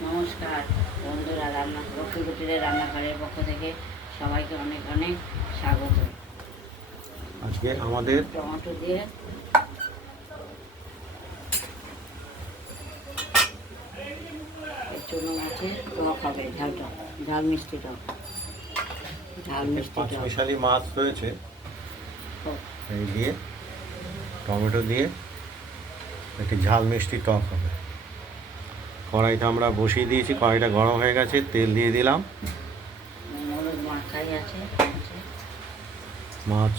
নমস্কার বন্ধুরা, লক্ষ্মী কুটিরের রান্নাঘরের পক্ষ থেকে সবাইকে অনেক অনেক স্বাগত। আজকে আমাদের টমেটো দিয়ে চুনো মাছের টক হবে, ঝাল মিষ্টি টক। পাঁচমিশালি মাছ রয়েছে, এই দিয়ে টমেটো দিয়ে একটি ঝাল মিষ্টি টক হবে। কড়াইটা আমরা বসিয়ে দিয়েছি, কড়াইটা গরম হয়ে গেছে, তেল দিয়ে দিলাম। মাছ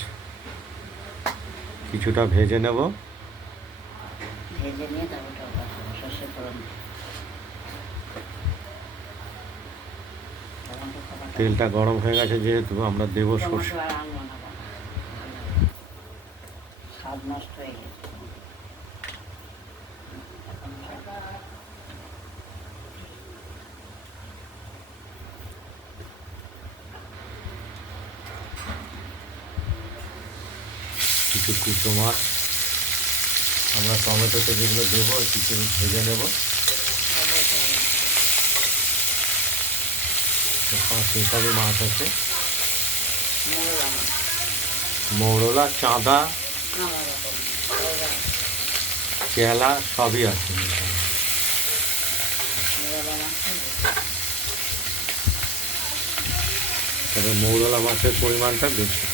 কিছুটা ভেজে নেব, ভেজে নিয়ে তারপর সর্ষে ফোড়ন। তেলটা গরম হয়ে গেছে যেহেতু আমরা দেব সর্ষে। স্বাদ নষ্ট হয়ে গেছে। কিছু কুচো মাছ আমরা টমেটোতে যেগুলো দেবো কিছু ভেজে নেব। পাঁচমিশালি মাছ আছে, মৌরলা, চাঁদা, চেলা সবই আছে। তবে মৌরলা মাছের পরিমাণটা বেশি।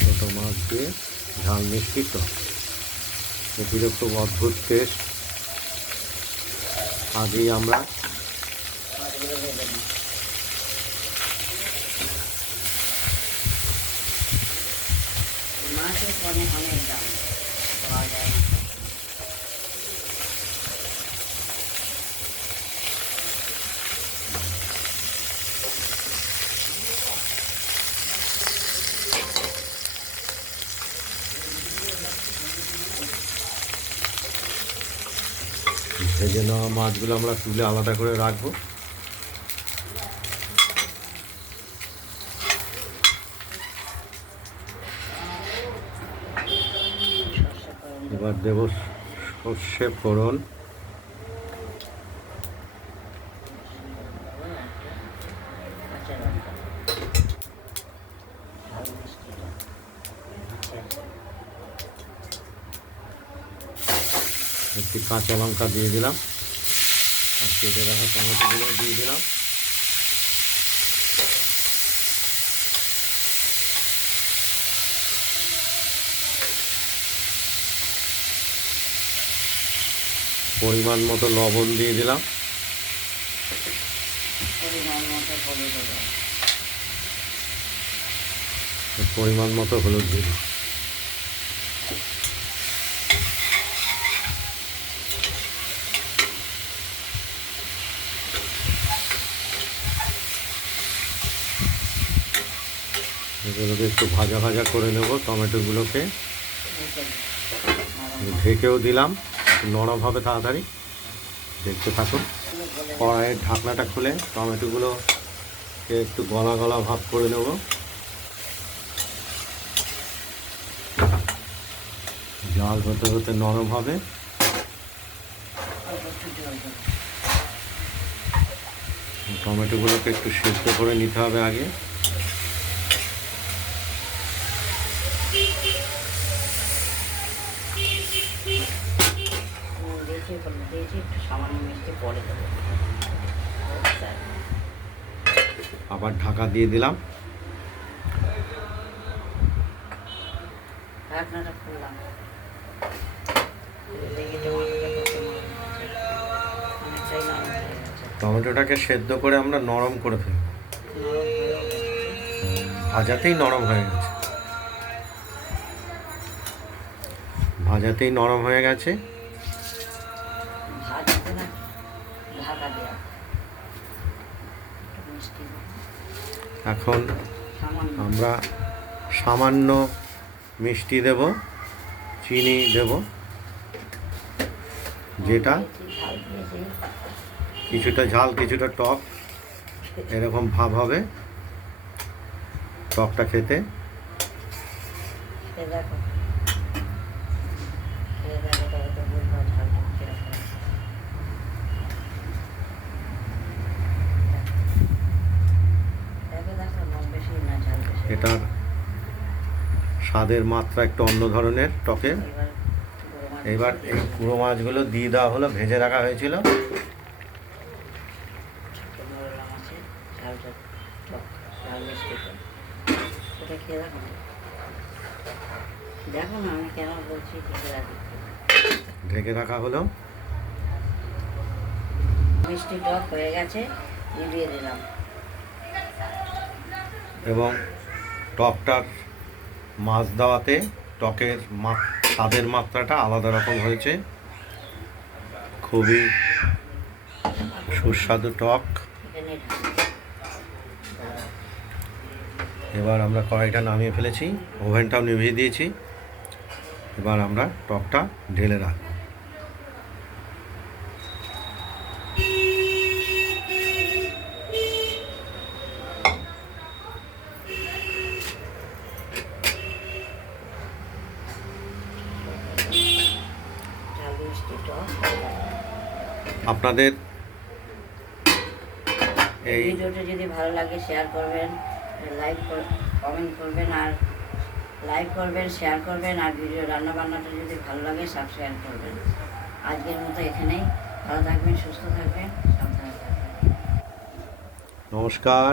ছোটো মাছ দিয়ে ঝাল মিষ্টি টক, এটিরও খুব অদ্ভুত টেস্ট। আগেই আমরা মাছের অনেক দাম পাওয়া যায়। ভেজে নেওয়া মাছগুলো আমরা তুলে আলাদা করে রাখবো। এবার দেব সর্ষে ফোড়ন, একটি কাঁচা লঙ্কা দিয়ে দিলাম, আর কেটে রাখা টমেটোগুলো দিয়ে দিলাম। পরিমাণ মতো লবণ দিয়ে দিলাম, পরিমাণ মতো হলুদ দিয়ে দিলাম। এগুলোকে একটু ভাজা ভাজা করে নেব। টমেটোগুলোকে ঢেকেও দিলাম, নরম হবে তাড়াতাড়ি, দেখতে থাকুন। কড়াইয়ের ঢাকনাটা খুলে টমেটোগুলোকে একটু গলা গলা ভাব করে নেব। জাল হতে হতে নরম হবে। টমেটোগুলোকে একটু সিদ্ধ করে নিতে হবে আগে। আবার ঢাকা দিয়ে দিলাম। টমেটোটাকে সেদ্ধ করে আমরা নরম করে ফেলব, ভাজাতেই নরম হয়ে গেছে। এখন আমরা সামান্য মিষ্টি দেব, চিনি দেব, যেটা কিছুটা ঝাল কিছুটা টক এরকম ভাব হবে টকটা খেতে। স্বাদের মাত্রা একটু অন্য ধরনের টকের। এবার এই পুরো মাছগুলো দিয়ে দেওয়া হলো, ভেজে রাখা হয়েছিল। ছোট্ট মোরলা মাছের ঝালটা টক, ঝাল মিষ্টি টক। ওটা খেয়ে দেখো না, দেখো না আমি কেন বলছি ঢেকে রাখি। ঢেকে রাখা হলো। মিষ্টি টক হয়ে গেছে, নিভিয়ে দিলাম। এবং টকটার মাছ দেওয়াতে টকের স্বাদের মাত্রাটা আলাদা রকম হয়েছে, খুবই সুস্বাদু টক। এখানে এবার আমরা কড়াইটা নামিয়ে ফেলেছি, ওভেনটাও নিভিয়ে দিয়েছি। এবার আমরা টকটা ঢেলে রাখব। ঝাল মিষ্টি টক। আপনাদের এই ভিডিওটা যদি ভালো লাগে শেয়ার করবেন, লাইক কমেন্ট করবেন, আর লাইক করবেন, শেয়ার করবেন, আর ভিডিও রান্নাবান্নাটা যদি ভালো লাগে সাবস্ক্রাইব করবেন। আজকের মতো এখানেই, ভালো থাকবেন, সুস্থ থাকবেন, সাবধানে থাকবেন। নমস্কার।